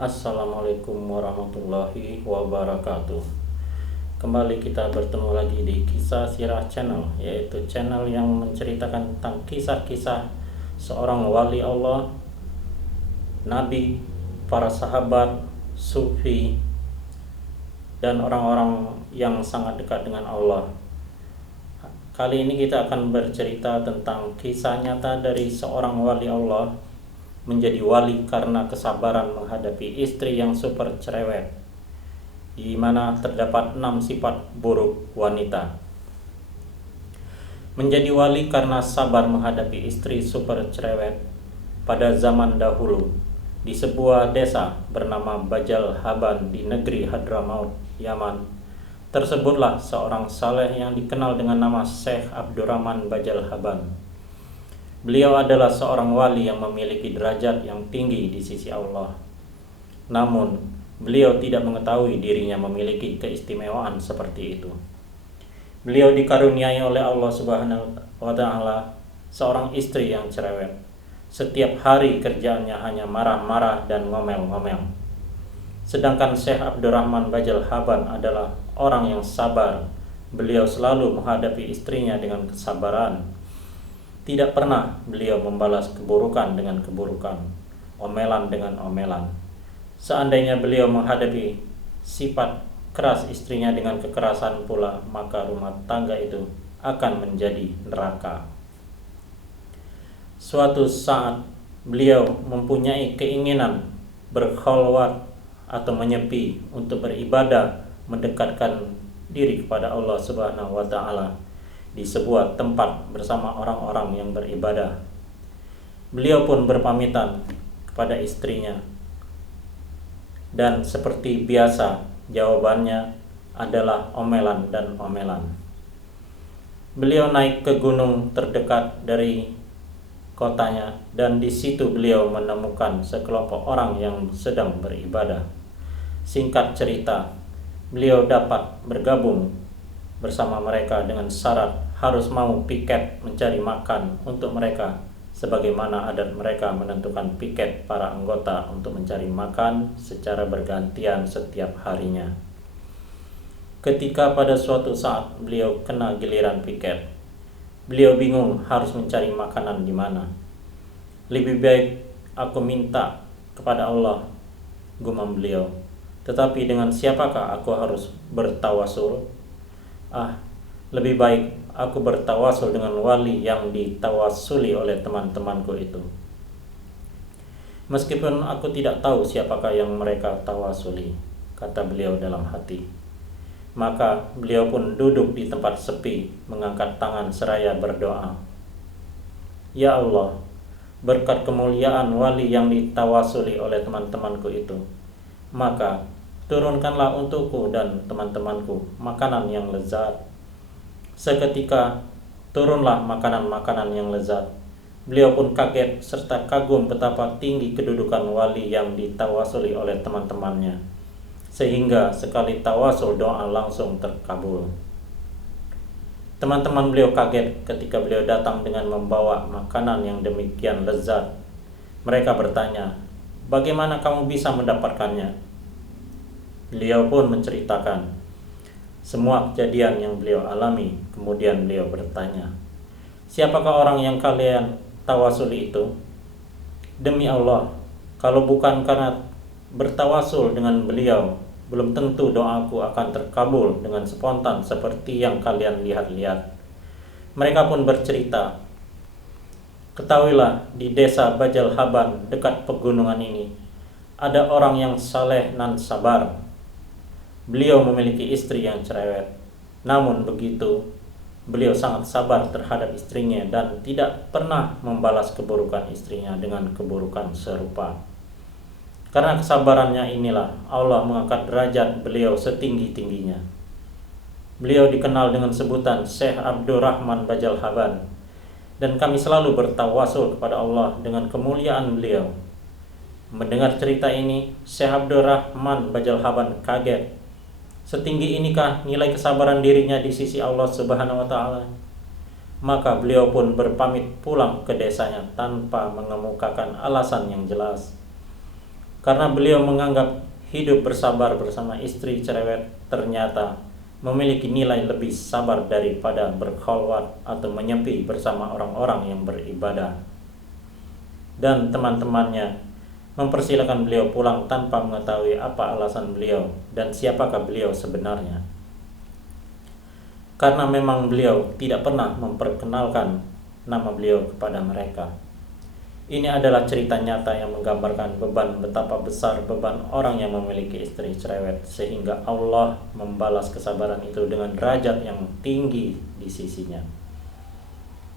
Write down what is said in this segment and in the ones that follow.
Assalamualaikum warahmatullahi wabarakatuh. Kembali kita bertemu lagi di Kisah Sirah Channel, yaitu channel yang menceritakan tentang kisah-kisah seorang wali Allah, nabi, para sahabat, sufi, dan orang-orang yang sangat dekat dengan Allah. Kali ini kita akan bercerita tentang kisah nyata dari seorang wali Allah menjadi wali karena kesabaran menghadapi istri yang super cerewet, di mana terdapat 6 sifat buruk wanita. Menjadi wali karena sabar menghadapi istri super cerewet. Pada zaman dahulu, di sebuah desa bernama Bajal Haban di negeri Hadramaut, Yaman, tersebutlah seorang saleh yang dikenal dengan nama Syekh Abdurrahman Bajal Haban. Beliau adalah seorang wali yang memiliki derajat yang tinggi di sisi Allah. Namun, beliau tidak mengetahui dirinya memiliki keistimewaan seperti itu. Beliau dikaruniai oleh Allah Subhanahu wa Ta'ala seorang istri yang cerewet. Setiap hari kerjaannya hanya marah-marah dan ngomel-ngomel. Sedangkan Syekh Abdurrahman Bajal Haban adalah orang yang sabar. Beliau selalu menghadapi istrinya dengan kesabaran. Tidak pernah beliau membalas keburukan dengan keburukan, omelan dengan omelan. Seandainya beliau menghadapi sifat keras istrinya dengan kekerasan pula, maka rumah tangga itu akan menjadi neraka. Suatu saat beliau mempunyai keinginan berkhalwat atau menyepi untuk beribadah, mendekatkan diri kepada Allah Subhanahu wa Ta'ala di sebuah tempat bersama orang-orang yang beribadah. Beliau pun berpamitan kepada istrinya, dan seperti biasa jawabannya adalah omelan dan omelan. Beliau naik ke gunung terdekat dari kotanya, dan di situ beliau menemukan sekelompok orang yang sedang beribadah. Singkat cerita, beliau dapat bergabung bersama mereka dengan syarat harus mau piket mencari makan untuk mereka, sebagaimana adat mereka menentukan piket para anggota untuk mencari makan secara bergantian setiap harinya. Ketika pada suatu saat beliau kena giliran piket, beliau bingung harus mencari makanan di mana. Lebih baik aku minta kepada Allah, gumam beliau. Tetapi dengan siapakah aku harus bertawasul? Lebih baik aku bertawasul dengan wali yang ditawasuli oleh teman-temanku itu. Meskipun aku tidak tahu siapakah yang mereka tawasuli, kata beliau dalam hati. Maka beliau pun duduk di tempat sepi, mengangkat tangan seraya berdoa. Ya Allah, berkat kemuliaan wali yang ditawasuli oleh teman-temanku itu, maka turunkanlah untukku dan teman-temanku makanan yang lezat. Seketika turunlah makanan-makanan yang lezat. Beliau pun kaget serta kagum betapa tinggi kedudukan wali yang ditawasuli oleh teman-temannya, sehingga sekali tawasul doa langsung terkabul. Teman-teman beliau kaget ketika beliau datang dengan membawa makanan yang demikian lezat. Mereka bertanya, "Bagaimana kamu bisa mendapatkannya?" Beliau pun menceritakan semua kejadian yang beliau alami. Kemudian beliau bertanya, "Siapakah orang yang kalian tawasuli itu?" "Demi Allah, kalau bukan karena bertawasul dengan beliau, belum tentu doaku akan terkabul dengan spontan seperti yang kalian lihat-lihat." Mereka pun bercerita, "Ketahuilah, di desa Bajal Haban dekat pegunungan ini ada orang yang saleh dan sabar. Beliau memiliki istri yang cerewet. Namun begitu, beliau sangat sabar terhadap istrinya dan tidak pernah membalas keburukan istrinya dengan keburukan serupa. Karena kesabarannya inilah Allah mengangkat derajat beliau setinggi-tingginya. Beliau dikenal dengan sebutan Syekh Abdurrahman Bajal Haban, dan kami selalu bertawasul kepada Allah dengan kemuliaan beliau." Mendengar cerita ini, Syekh Abdurrahman Bajal Haban kaget. Setinggi inikah nilai kesabaran dirinya di sisi Allah Subhanahu wa Ta'ala? Maka beliau pun berpamit pulang ke desanya tanpa mengemukakan alasan yang jelas. Karena beliau menganggap hidup bersabar bersama istri cerewet ternyata memiliki nilai lebih sabar daripada berkholwat atau menyepi bersama orang-orang yang beribadah. Dan teman-temannya mempersilahkan beliau pulang tanpa mengetahui apa alasan beliau dan siapakah beliau sebenarnya. Karena memang beliau tidak pernah memperkenalkan nama beliau kepada mereka. Ini adalah cerita nyata yang menggambarkan betapa besar beban orang yang memiliki istri cerewet, sehingga Allah membalas kesabaran itu dengan derajat yang tinggi di sisinya.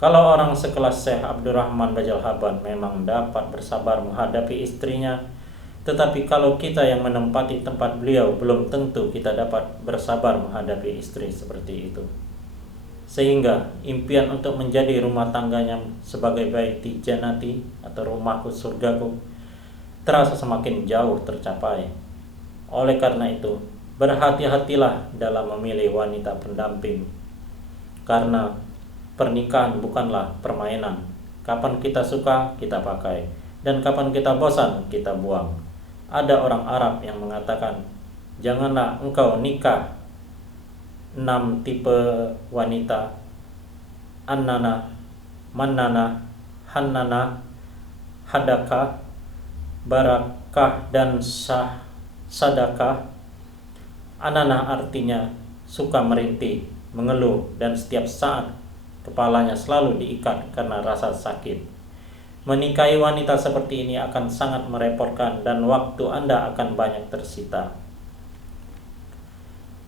Kalau orang sekelas Syekh Abdurrahman Bajal Haban memang dapat bersabar menghadapi istrinya, tetapi kalau kita yang menempati tempat beliau, belum tentu kita dapat bersabar menghadapi istri seperti itu. Sehingga impian untuk menjadi rumah tangganya sebagai baiti jannati atau rumahku surgaku terasa semakin jauh tercapai. Oleh karena itu, berhati-hatilah dalam memilih wanita pendamping, karena pernikahan bukanlah permainan. Kapan kita suka kita pakai, dan kapan kita bosan kita buang. Ada orang Arab yang mengatakan, janganlah engkau nikah 6 tipe wanita: annana, mannana, hannana, hadaka, barakah, dan sadakah. Anana artinya suka merintih, mengeluh, dan setiap saat kepalanya selalu diikat karena rasa sakit. Menikahi wanita seperti ini akan sangat merepotkan dan waktu Anda akan banyak tersita.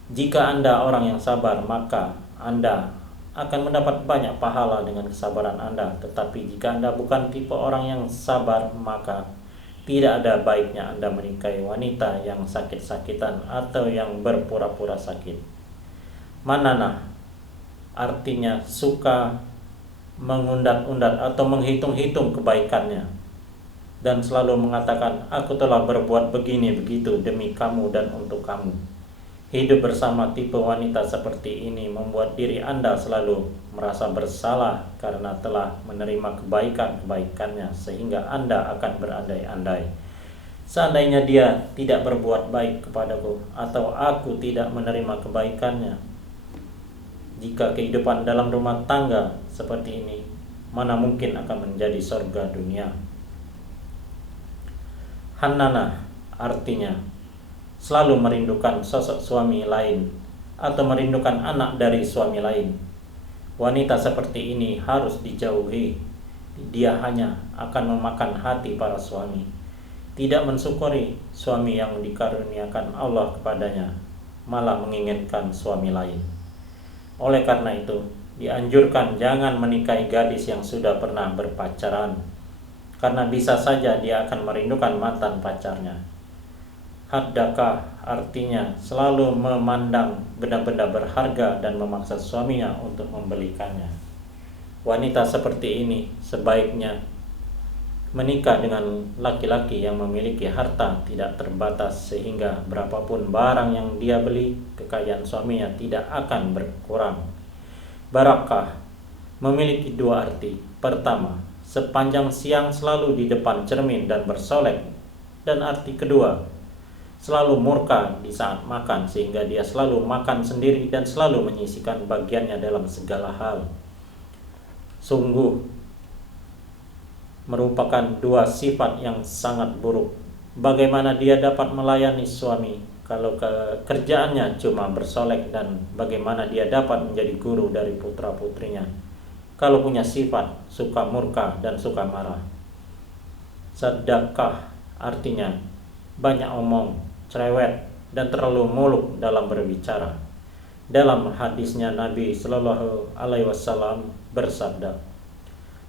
Jika Anda orang yang sabar, maka Anda akan mendapat banyak pahala dengan kesabaran Anda. Tetapi jika Anda bukan tipe orang yang sabar, maka tidak ada baiknya Anda menikahi wanita yang sakit-sakitan atau yang berpura-pura sakit. Mananah artinya suka mengundat-undat atau menghitung-hitung kebaikannya dan selalu mengatakan, aku telah berbuat begini begitu demi kamu dan untuk kamu. Hidup bersama tipe wanita seperti ini membuat diri Anda selalu merasa bersalah karena telah menerima kebaikan-kebaikannya, sehingga Anda akan berandai-andai, seandainya dia tidak berbuat baik kepadaku atau aku tidak menerima kebaikannya. Jika kehidupan dalam rumah tangga seperti ini, mana mungkin akan menjadi surga dunia. Hannana artinya selalu merindukan sosok suami lain atau merindukan anak dari suami lain. Wanita seperti ini harus dijauhi. Dia hanya akan memakan hati para suami, tidak mensyukuri suami yang dikaruniakan Allah kepadanya, malah menginginkan suami lain. Oleh karena itu, dianjurkan jangan menikahi gadis yang sudah pernah berpacaran, karena bisa saja dia akan merindukan mantan pacarnya. Haddaka artinya selalu memandang benda-benda berharga dan memaksa suaminya untuk membelikannya. Wanita seperti ini sebaiknya menikah dengan laki-laki yang memiliki harta tidak terbatas, sehingga berapapun barang yang dia beli, kekayaan suaminya tidak akan berkurang. Barakah memiliki dua arti. Pertama, sepanjang siang selalu di depan cermin dan bersolek. Dan arti kedua, selalu murka di saat makan, sehingga dia selalu makan sendiri dan selalu menyisihkan bagiannya dalam segala hal. Sungguh merupakan dua sifat yang sangat buruk. Bagaimana dia dapat melayani suami kalau kerjaannya cuma bersolek, dan bagaimana dia dapat menjadi guru dari putra-putrinya kalau punya sifat suka murka dan suka marah. Sedekah artinya banyak omong, cerewet, dan terlalu muluk dalam berbicara. Dalam hadisnya Nabi Shallallahu Alaihi Wasallam bersabda,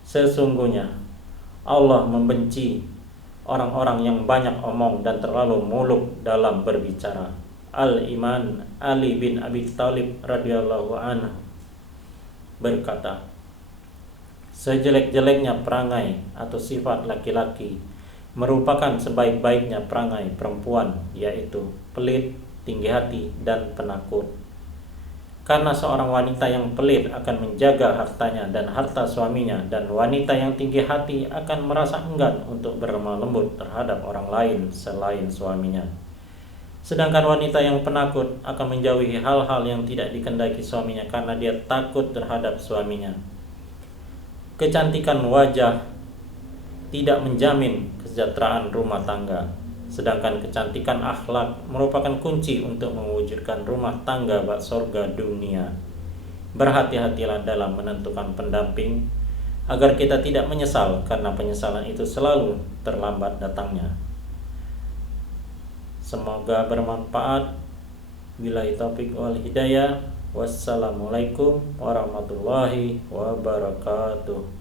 sesungguhnya Allah membenci orang-orang yang banyak omong dan terlalu muluk dalam berbicara. Al-Iman Ali bin Abi Thalib radhiyallahu anhu berkata, sejelek-jeleknya perangai atau sifat laki-laki merupakan sebaik-baiknya perangai perempuan, yaitu pelit, tinggi hati, dan penakut. Karena seorang wanita yang pelit akan menjaga hartanya dan harta suaminya, dan wanita yang tinggi hati akan merasa enggan untuk berlemah lembut terhadap orang lain selain suaminya. Sedangkan wanita yang penakut akan menjauhi hal-hal yang tidak dikehendaki suaminya karena dia takut terhadap suaminya. Kecantikan wajah tidak menjamin kesejahteraan rumah tangga, sedangkan kecantikan akhlak merupakan kunci untuk mewujudkan rumah tangga bak surga dunia. Berhati-hatilah dalam menentukan pendamping, agar kita tidak menyesal, karena penyesalan itu selalu terlambat datangnya. Semoga bermanfaat. Billahi taufik wal hidayah. Wassalamualaikum warahmatullahi wabarakatuh.